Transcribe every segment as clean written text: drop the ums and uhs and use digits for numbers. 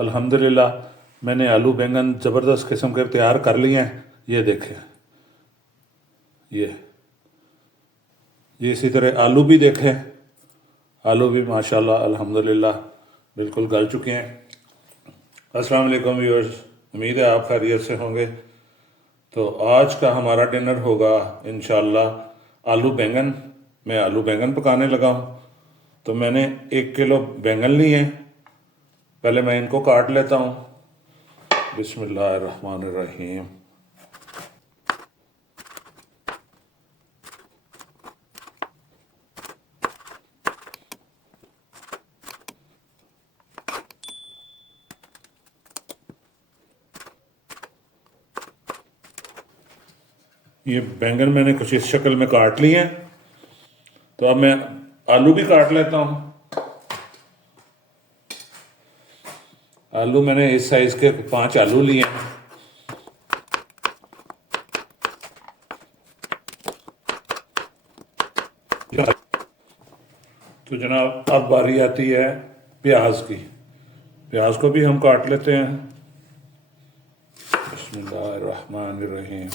अल्हम्दुलिल्लाह मैंने आलू बैंगन ज़बरदस्त किस्म के तैयार कर लिए हैं। ये देखें, ये इसी तरह आलू भी देखें, आलू भी माशाल्लाह अल्हम्दुलिल्लाह बिल्कुल गल चुके हैं। अस्सलाम वालेकुम व्यूअर्स, उम्मीद है आप खैरियत से होंगे। तो आज का हमारा डिनर होगा इंशाल्लाह आलू बैंगन। मैं आलू बैंगन पकाने लगा हूँ। तो मैंने 1 किलो बैंगन लिए हैं। पहले मैं इनको काट लेता हूँ। बिस्मिल्लाहिर्रहमानिर्रहीम। ये बैंगन मैंने कुछ इस शक्ल में काट लिए हैं। तो अब मैं आलू भी काट लेता हूँ। आलू मैंने इस साइज के 5 आलू लिए हैं। तो जनाब अब बारी आती है प्याज की। प्याज को भी हम काट लेते हैं। बिस्मिल्लाहिर्रहमानिर्रहीम।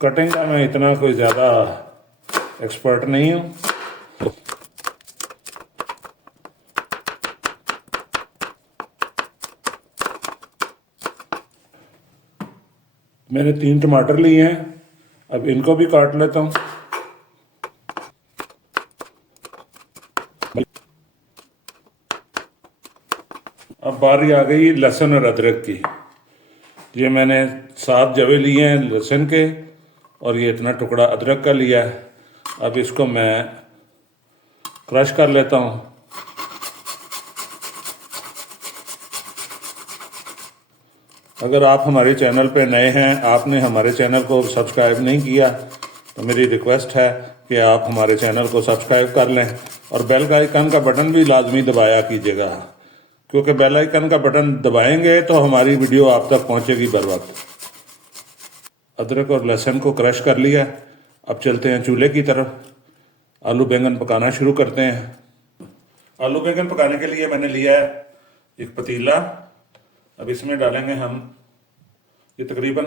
कटिंग का मैं इतना कोई ज़्यादा एक्सपर्ट नहीं हूँ। मैंने 3 टमाटर लिए हैं। अब इनको भी काट लेता हूँ। अब बारी आ गई लहसुन और अदरक की। ये मैंने 7 जवे लिए हैं लहसुन के और ये इतना टुकड़ा अदरक का लिया है। अब इसको मैं क्रश कर लेता हूँ। अगर आप हमारे चैनल पे नए हैं, आपने हमारे चैनल को सब्सक्राइब नहीं किया, तो मेरी रिक्वेस्ट है कि आप हमारे चैनल को सब्सक्राइब कर लें और बेल का आइकन का बटन भी लाजमी दबाया कीजिएगा, क्योंकि बेल आइकन का बटन दबाएंगे तो हमारी वीडियो आप तक पहुंचेगी बर वक्त। अदरक और लहसुन को क्रश कर लिया। अब चलते हैं चूल्हे की तरफ। आलू बैंगन पकाना शुरू करते हैं। आलू बैंगन पकाने के लिए मैंने लिया है एक पतीला। अब इसमें डालेंगे हम ये तकरीबन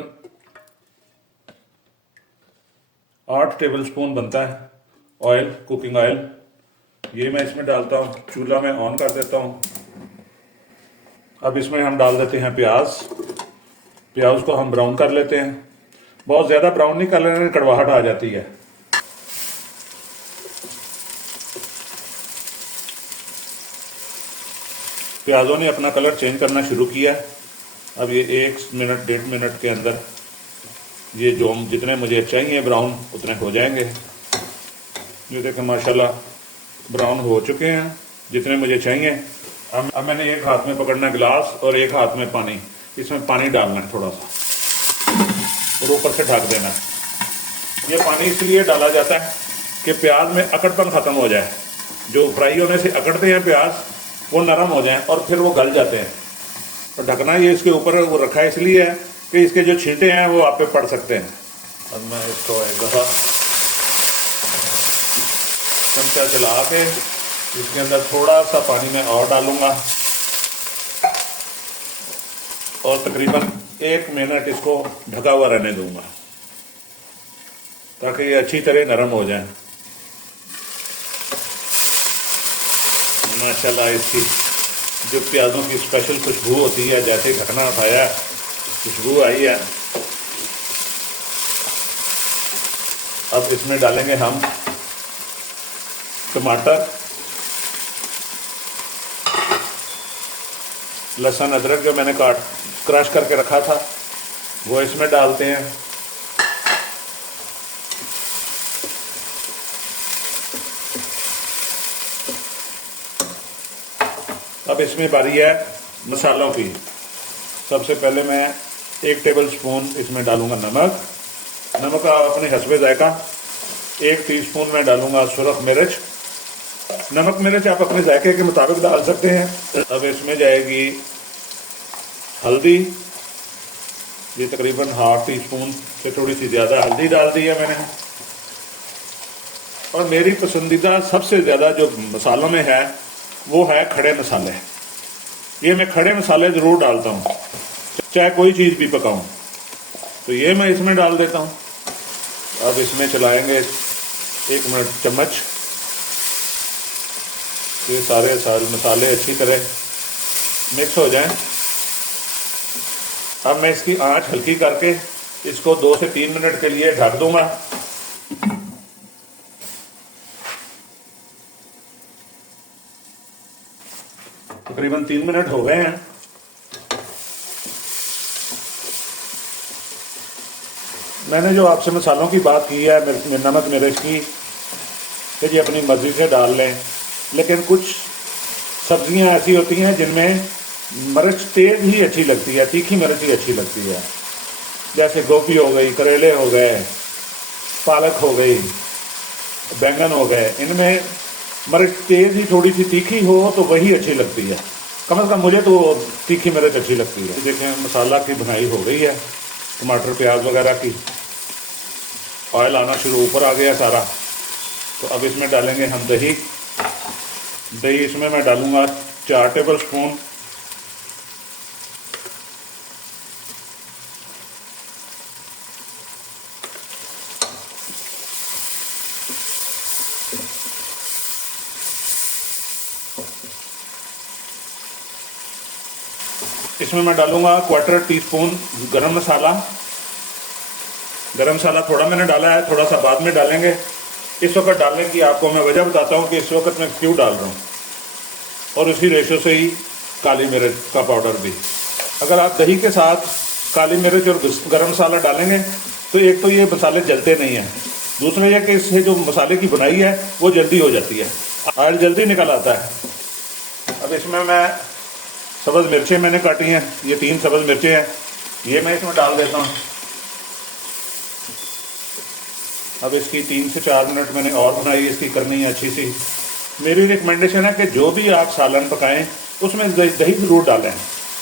8 टेबलस्पून बनता है ऑयल, कुकिंग ऑयल। ये मैं इसमें डालता हूँ। चूल्हा मैं ऑन कर देता हूँ। अब इसमें हम डाल देते हैं प्याज। प्याज को हम ब्राउन कर लेते हैं। बहुत ज़्यादा ब्राउन नहीं कर लेने, कड़वाहट आ जाती है। प्याजों ने अपना कलर चेंज करना शुरू किया। अब ये 1 मिनट 1.5 मिनट के अंदर ये जो जितने मुझे चाहिए ब्राउन उतने हो जाएंगे। ये देखें माशाल्लाह ब्राउन हो चुके हैं जितने मुझे चाहिए। अब मैंने एक हाथ में पकड़ना गिलास और एक हाथ में पानी। इसमें पानी डालना है थोड़ा सा और ऊपर से ढक देना है। ये पानी इसलिए डाला जाता है कि प्याज में अकड़पन ख़त्म हो जाए। जो फ्राई होने से अकड़ते हैं प्याज, वो नरम हो जाएं और फिर वो गल जाते हैं। तो ढकना ये इसके ऊपर वो रखा है इसलिए है कि इसके जो छींटे हैं वो आप पे पड़ सकते हैं। अब मैं इसको एक दफ़ा चमचा चला के इसके अंदर थोड़ा सा पानी में और डालूंगा और तकरीबन 1 मिनट इसको ढका हुआ रहने दूंगा ताकि ये अच्छी तरह नरम हो जाए। माशाल्लाह इसकी जो प्याज़ों की स्पेशल खुशबू होती है, जैसे ढकना उठाया खुशबू आई है। अब इसमें डालेंगे हम टमाटर, लहसुन अदरक जो मैंने क्रश करके रखा था वो इसमें डालते हैं। अब इसमें बारी है मसालों की। सबसे पहले मैं 1 टेबलस्पून इसमें डालूंगा नमक। नमक अपने हस्बे जायका। 1 टीस्पून में डालूंगा सुरख मिर्च। नमक मिर्च आप अपने जायके के मुताबिक डाल सकते हैं। अब इसमें जाएगी हल्दी। ये तकरीबन ½ टीस्पून से थोड़ी सी ज़्यादा हल्दी डाल दी है मैंने। और मेरी पसंदीदा सबसे ज़्यादा जो मसालों में है वो है खड़े मसाले। ये मैं खड़े मसाले ज़रूर डालता हूँ, चाहे कोई चीज़ भी पकाऊं। तो ये मैं इसमें डाल देता हूँ। अब इसमें चलाएंगे 1 मिनट चम्मच, ये सारे मसाले अच्छी तरह मिक्स हो जाएं। अब मैं इसकी आंच हल्की करके इसको 2 से 3 मिनट के लिए ढक दूंगा। तकरीबन 3 मिनट हो गए हैं। मैंने जो आपसे मसालों की बात की है, नमक मिर्च की, कि जी अपनी मर्जी से डाल लें, लेकिन कुछ सब्जियां ऐसी होती हैं जिनमें मिर्च तेज ही अच्छी लगती है, तीखी मिर्च ही अच्छी लगती है। जैसे गोभी हो गई, करेले हो गए, पालक हो गई, बैंगन हो गए, इनमें मिर्च तेज ही थोड़ी सी तीखी हो तो वही अच्छी लगती है। कम से कम मुझे तो तीखी मिर्च अच्छी लगती है। देखें मसाला की भुनाई हो गई है, टमाटर प्याज वगैरह की, ऑयल आना शुरू ऊपर आ गया सारा। तो अब इसमें डालेंगे हम दही। दही इसमें मैं डालूंगा 4 टेबल स्पून। इसमें मैं डालूंगा 1/4 टीस्पून गरम मसाला। गरम मसाला थोड़ा मैंने डाला है, थोड़ा सा बाद में डालेंगे। इस वक्त डालने की आपको मैं वजह बताता हूँ कि इस वक्त मैं क्यों डाल रहा हूँ, और उसी रेशो से ही काली मिर्च का पाउडर भी। अगर आप दही के साथ काली मिर्च और गरम मसाला डालेंगे तो एक तो ये मसाले जलते नहीं हैं, दूसरा यह कि इससे जो मसाले की बुनाई है वो जल्दी हो जाती है, ऑयल जल्दी निकल आता है। अब इसमें मैं सब्ज़ मिर्चें मैंने काटी हैं, ये 3 सब्ज़ मिर्चें हैं, ये मैं इसमें डाल देता हूँ। अब इसकी 3 से 4 मिनट मैंने और बनाई, इसकी करनी है अच्छी सी। मेरी रिकमेंडेशन है कि जो भी आप सालन पकाएं उसमें दही ज़रूर डालें।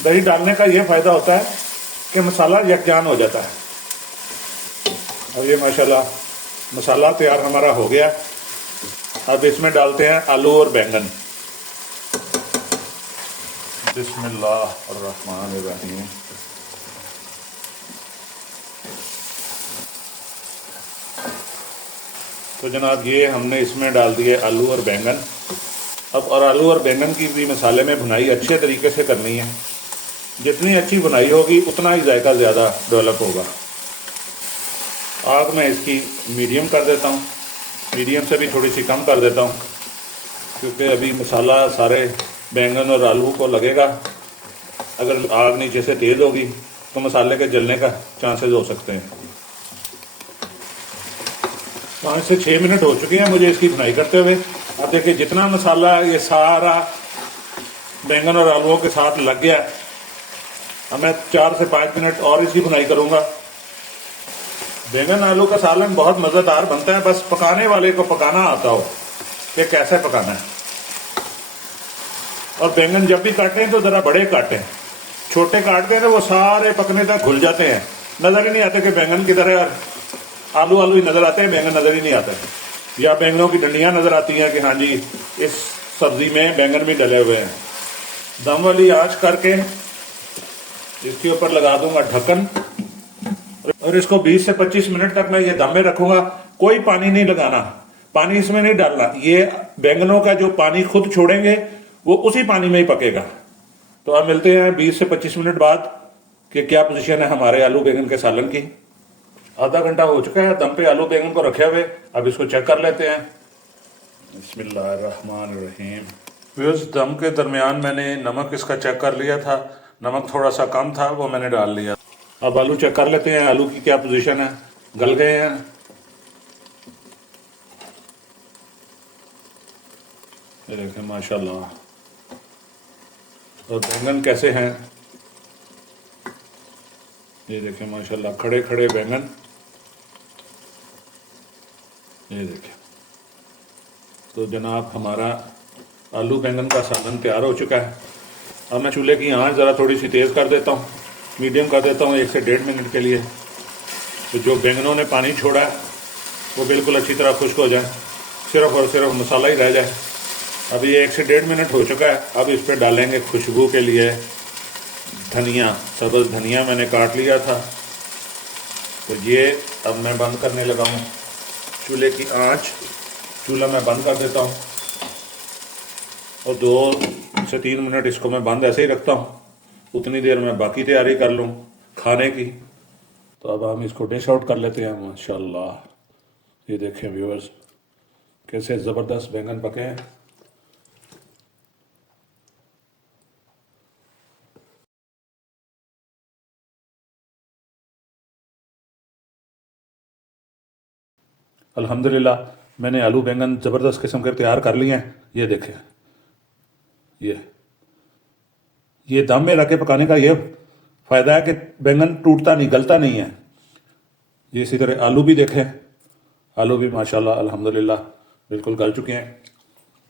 दही डालने का ये फ़ायदा होता है कि मसाला यकजान हो जाता है। अब ये माशाल्लाह मसाला तैयार हमारा हो गया। अब इसमें डालते हैं आलू और बैंगन। बिस्मिल्लाहिर्रहमानिर्रहीम। तो जनाब ये हमने इसमें डाल दिए आलू और बैंगन। अब और आलू और बैंगन की भी मसाले में भुनाई अच्छे तरीके से करनी है। जितनी अच्छी भुनाई होगी उतना ही जायका ज़्यादा डेवलप होगा। आग मैं इसकी मीडियम कर देता हूँ, मीडियम से भी थोड़ी सी कम कर देता हूँ, क्योंकि अभी मसाला सारे बैंगन और आलू को लगेगा। अगर आग नीचे से तेज़ होगी तो मसाले के जलने का चांसेस हो सकते हैं। 5 से 6 मिनट हो चुके हैं मुझे इसकी भुनाई करते हुए। अब देखिए जितना मसाला ये सारा बैंगन और आलूओं के साथ लग गया। अब मैं 4 से 5 मिनट और इसकी भुनाई करूंगा। बैंगन आलू का सालन बहुत मज़ेदार बनता है, बस पकाने वाले को पकाना आता हो कि कैसे पकाना है। और बैंगन जब भी काटें तो ज़रा बड़े काटें, छोटे काटते हैं तो वो सारे पकने तक घुल जाते हैं, नज़र ही नहीं आते कि बैंगन की तरह आलू आलू ही नज़र आते हैं, बैंगन नज़र ही नहीं आता है। या बैंगनों की डंडियाँ नज़र आती हैं कि हाँ जी इस सब्ज़ी में बैंगन भी डले हुए हैं। दम वाली आँच करके इसके ऊपर लगा दूंगा ढक्कन, और इसको 20 से 25 मिनट तक मैं ये दम में रखूंगा। कोई पानी नहीं लगाना, पानी इसमें नहीं डालना। ये बैंगनों का जो पानी खुद छोड़ेंगे वो उसी पानी में ही पकेगा। तो अब मिलते हैं 20 से 25 मिनट बाद कि क्या पोजीशन है हमारे आलू बैंगन के सालन की। आधा घंटा हो चुका है दम पे आलू बैंगन को रखे हुए। अब इसको चेक कर लेते हैं। बिस्मिल्लाहिर्रहमानिर्रहीम। व्यूअर्स, दम के दरमियान मैंने नमक इसका चेक कर लिया था, नमक थोड़ा सा कम था, वो मैंने डाल लिया। अब आलू चेक कर लेते हैं आलू की क्या पोजीशन है। गल गए हैं। ये देखें माशाल्लाह। और बैंगन कैसे हैं, ये देखें माशाल्लाह, खड़े खड़े बैंगन। ये देखें। तो जनाब हमारा आलू बैंगन का सालन तैयार हो चुका है। अब मैं चूल्हे की आंच ज़रा थोड़ी सी तेज़ कर देता हूँ, मीडियम कर देता हूँ 1 से 1.5 मिनट के लिए। तो जो बैंगनों ने पानी छोड़ा है वो बिल्कुल अच्छी तरह खुश्क हो जाए, सिर्फ और सिर्फ मसाला ही रह जाए। अब ये 1 से 1.5 मिनट हो चुका है। अब इस पर डालेंगे खुशबू के लिए धनिया, सब्ज़ धनिया मैंने काट लिया था। तो ये अब मैं बंद करने लगा हूँ। चूल्हे की आंच, चूल्हा मैं बंद कर देता हूँ और 2 से 3 मिनट इसको मैं बंद ऐसे ही रखता हूँ। उतनी देर में बाकी तैयारी कर लूँ खाने की। तो अब हम इसको डिश आउट कर लेते हैं। माशाल्लाह, ये देखें व्यूअर्स कैसे ज़बरदस्त बैंगन पके हैं। अल्हम्दुलिल्लाह मैंने आलू बैंगन ज़बरदस्त किस्म के तैयार कर लिए हैं। ये देखें, ये दम में रख के पकाने का ये फ़ायदा है कि बैंगन टूटता नहीं, गलता नहीं है। ये इसी तरह आलू भी देखें, आलू भी माशाल्लाह अल्हम्दुलिल्लाह बिल्कुल गल चुके हैं।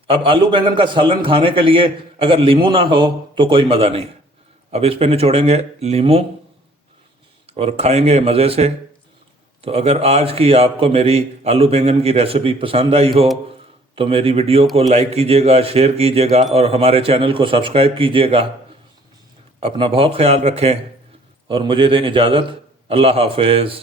अब आलू बैंगन का सालन खाने के लिए अगर लीमू ना हो तो कोई मज़ा नहीं। अब इस पे निचोड़ेंगे लीमू और खाएंगे मज़े से। तो अगर आज की आपको मेरी आलू बैंगन की रेसिपी पसंद आई हो तो मेरी वीडियो को लाइक कीजिएगा, शेयर कीजिएगा और हमारे चैनल को सब्सक्राइब कीजिएगा। अपना बहुत ख्याल रखें और मुझे दें इजाज़त। अल्लाह हाफ़िज़।